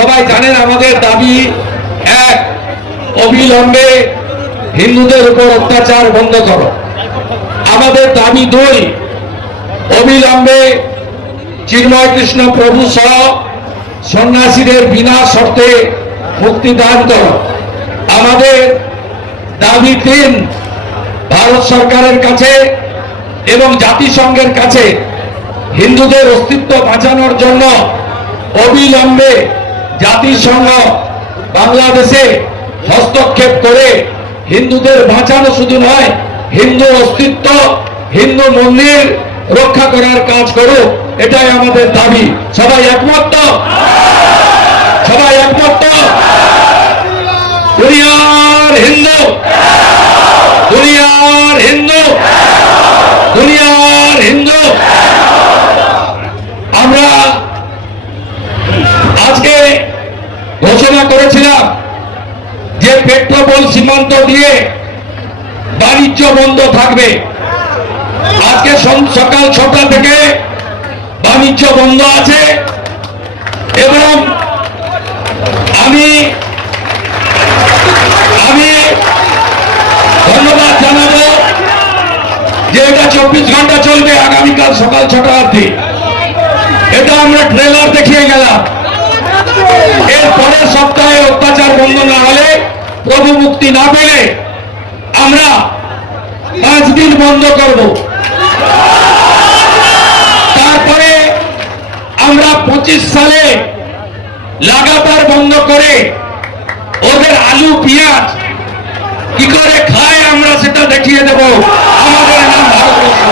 সবাই জানেন আমাদের দাবি এক, অবিলম্বে হিন্দুদের উপর অত্যাচার বন্ধ করো। আমাদের দাবি দুই, অবিলম্বে চিন্ময় কৃষ্ণ প্রভু সহ সন্ন্যাসীদের বিনা শর্তে মুক্তি দান করো। আমাদের দাবি তিন, ভারত সরকারের কাছে এবং জাতিসংঘের কাছে হিন্দুদের অস্তিত্ব বাঁচানোর জন্য অবিলম্বে জাতিসংঘ বাংলাদেশে হস্তক্ষেপ করে হিন্দুদের বাঁচানো শুধু নয়, হিন্দু অস্তিত্ব, হিন্দু মন্দির রক্ষা করার কাজ করুক, এটাই আমাদের দাবি। সবাই একমত তো? সবাই একমত তো? দুনিয়ার হিন্দু, দুনিয়ার হিন্দু, দুনিয়ার হিন্দু। আমরা আজকে ঘোষণা করেছিলাম যে পেট্রোপোল সীমান্ত দিয়ে বাণিজ্য বন্ধ থাকবে। আজকে সকাল 6টা থেকে বাণিজ্য বন্ধ আছে এবং আমি ধন্যবাদ জানাবো যে এটা 24 ঘন্টা চলবে, আগামীকাল সকাল 6টা অবধি। এটা আমরা ট্রেলার দেখিয়ে গেলাম। এর পরের সপ্তাহে অত্যাচার বন্ধ না হলে, প্রভু মুক্তি না পেলে আমরা 5 দিন বন্ধ করব। তারপরে আমরা 25 সালে লাগাতার বন্ধ করে ওদের আলু পেঁয়াজ কি করে খায় আমরা সেটা দেখিয়ে দেব। আমাদের নাম ভারতবর্ষ।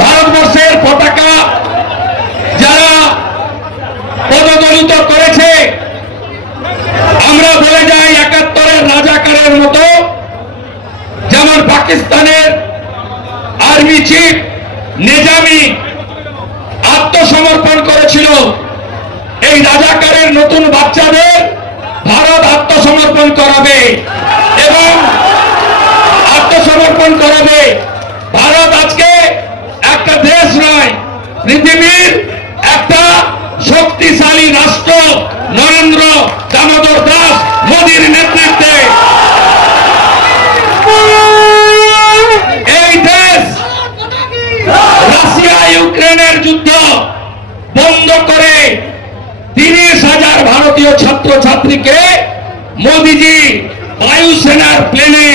ভারতবর্ষের পতাকা যারা পদদলিত করেছে, আমরা বলে যাই 71-এর রাজাকারের মতো, যেমন পাকিস্তানের আর্মি চিফ নিজামি আত্মসমর্পণ করেছিল, এই রাজাকারের নতুন বাচ্চাদের ভারত আত্মসমর্পণ করাবে এবং আত্মসমর্পণ করাবে। ভারত আজকে একটা দেশ নয়, পৃথিবীর একটা শক্তিশালী রাষ্ট্র। নরেন্দ্র দামোদর দাস মোদীর নেতৃত্বে এই দেশ রাশিয়া ইউক্রেনের যুদ্ধ বন্ধ করে 30,000 ভারতীয় ছাত্রছাত্রীকে মোদীজি বায়ুসেনার প্লেনে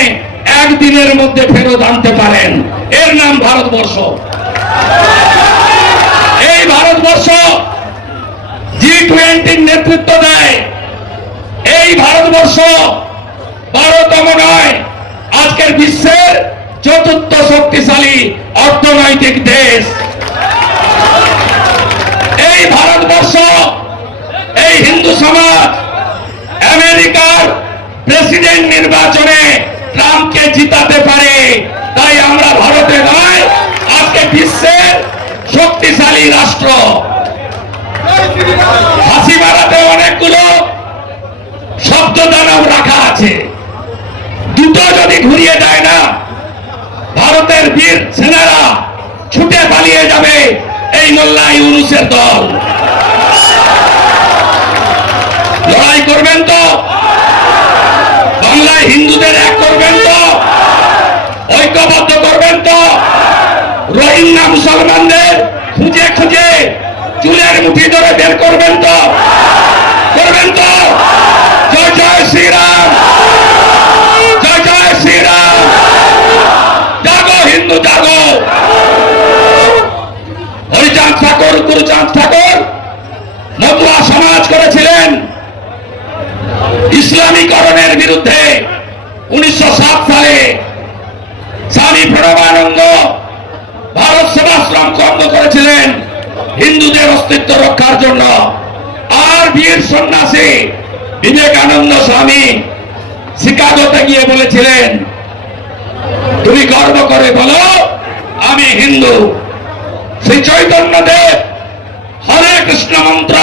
একদিনের মধ্যে ফেরত আনতে পারেন। এর নাম ভারতবর্ষ। এই ভারতবর্ষ G20 নেতৃত্ব দেয়। এই ভারতবর্ষ 12তম নয়, আজকের বিশ্বের 4র্থ শক্তিশালী অর্থনৈতিক দেশ। এই ভারতবর্ষ, এই হিন্দু সমাজ আমেরিকার প্রেসিডেন্ট নির্বাচনে ট্রাম্পকে জিতাতে পারে। তাই আমরা ভারতে নয়, আজকে বিশ্বের শক্তিশালী রাষ্ট্র। ফাঁসি মারাতে অনেকগুলো শব্দ দানব রাখা আছে, দুটো যদি ঘুরিয়ে দেয় না, ভারতের বীর সেনারা ছুটে পালিয়ে যাবে এই মোল্লা ইউনূসের দল। লড়াই করবেন তো? বাংলায় হিন্দুদের এক করবেন তো? ঐক্যবদ্ধ করবেন তো? রোহিঙ্গা মুসলমানদের খুঁজে খুঁজে চুলের মুঠি ধরে বের করবেন তো? করবেন তো? জয় জয় শ্রীরাম, জয় জয় শ্রীরাম। জাগো হিন্দু জাগো। হরিচাঁদ ঠাকুর, গুরুচাঁদ ঠাকুর মতুয়া সমাজ করেছিলেন ইসলামীকরণের বিরুদ্ধে। 1907 সালে স্বামী প্রণবানন্দ ভারত সেবাশ্রম বন্ধ করেছিলেন হিন্দুদের অস্তিত্ব রক্ষার জন্য। আর বীর সন্ন্যাসী বিবেকানন্দ স্বামী শিকাগোতে গিয়ে বলেছিলেন, তুমি গর্ব করে বলো আমি হিন্দু। শ্রী চৈতন্যদেব হরে কৃষ্ণ মন্ত্র,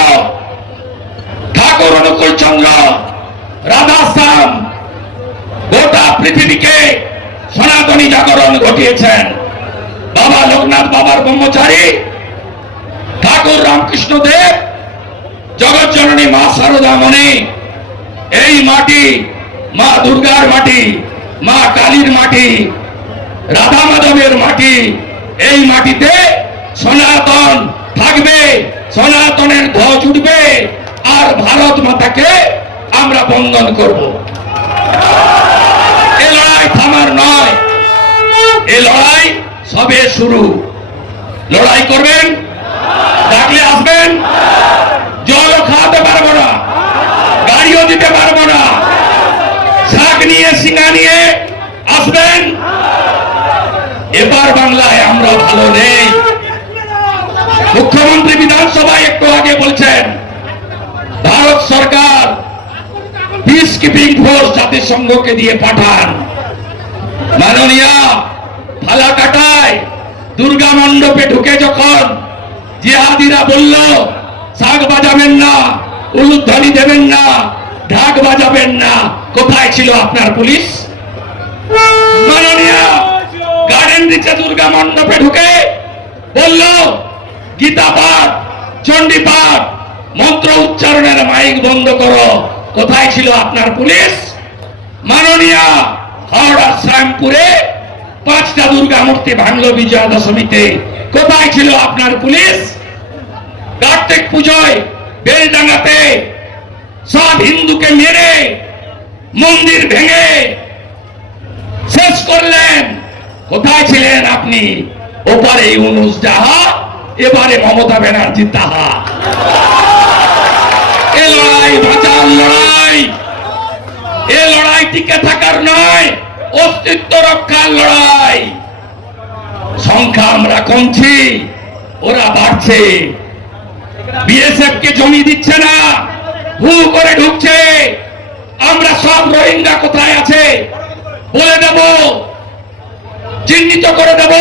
ঠাকুর অনুকূল চন্দ্র, রাধাশ্যাম গোটা পৃথিবীকে সনাতনী জাগরণ ঘটিয়েছেন। বাবা লোকনাথ বাবার ব্রহ্মচারী ঠাকুর রামকৃষ্ণ দেব জননী মা শারদা মনে, এই মাটি মা দুর্গার মাটি, মা কালীর মাটি, রাধা মাধবের মাটি। এই মাটিতে সনাতন থাকবে, সনাতনের ধ্বজ উঠবে, আর ভারত মাতাকে আমরা বন্দন করব। এ লড়াই থামার নয়, এ লড়াই সবে শুরু। লড়াই করবেন, ডাকলে আসবেন। জলও খাওয়াতে পারবো না, গাড়িও দিতে পারবো না, শাক নিয়ে সিঙ্গা নিয়ে আসবেন। এবার বাংলায় আমরা ভালো নেই। মুখ্যমন্ত্রী বিধানসভায় একটু আগে বলছেন ভারত সরকার পিস কিপিং ফোর্স জাতিসংঘকে দিয়ে পাঠান। মাননীয় ফালাকাটায় দুর্গা মণ্ডপে ঢুকে যখন জিহাদিরা বলল শাক বাজাবেন না, উলুধ্বনি দেবেন না, ঢাক বাজাবেন না, কোথায় ছিল আপনার পুলিশ? মাননীয় গার্ডেন রিচে দুর্গা মণ্ডপে ঢুকে বলল গীতা পাঠ, চণ্ডী পাঠ, মন্ত্র উচ্চারণের মাইক বন্ধ করো, কোথায় ছিল আপনার পুলিশ? মাননীয় হাওড়ার শ্যামপুরে 5টা দুর্গা মূর্তি ভাঙল বিজয়া দশমীতে, কোথায় ছিল আপনার পুলিশ? কার্তিক পুজোয় বেলডাঙ্গাতে সব হিন্দুকে মেরে মন্দির ভেঙে শেষ করলেন, কোথায় ছিলেন আপনি? ওপারে ইউনূস যাহা, এবারে মমতা ব্যানার্জি তাহা। এ লড়াই বাঁচার লড়াই, এ লড়াই টিকে থাকার নয়, অস্তিত্ব রক্ষার লড়াই। সংখ্যা আমরা কমছি, ওরা বাড়ছে। বিএসএফ কে জমি দিচ্ছে না, হু করে ঢুকছে। আমরা সব রোহিঙ্গা কোথায় আছে বলে দেব, চিহ্নিত করে দেব।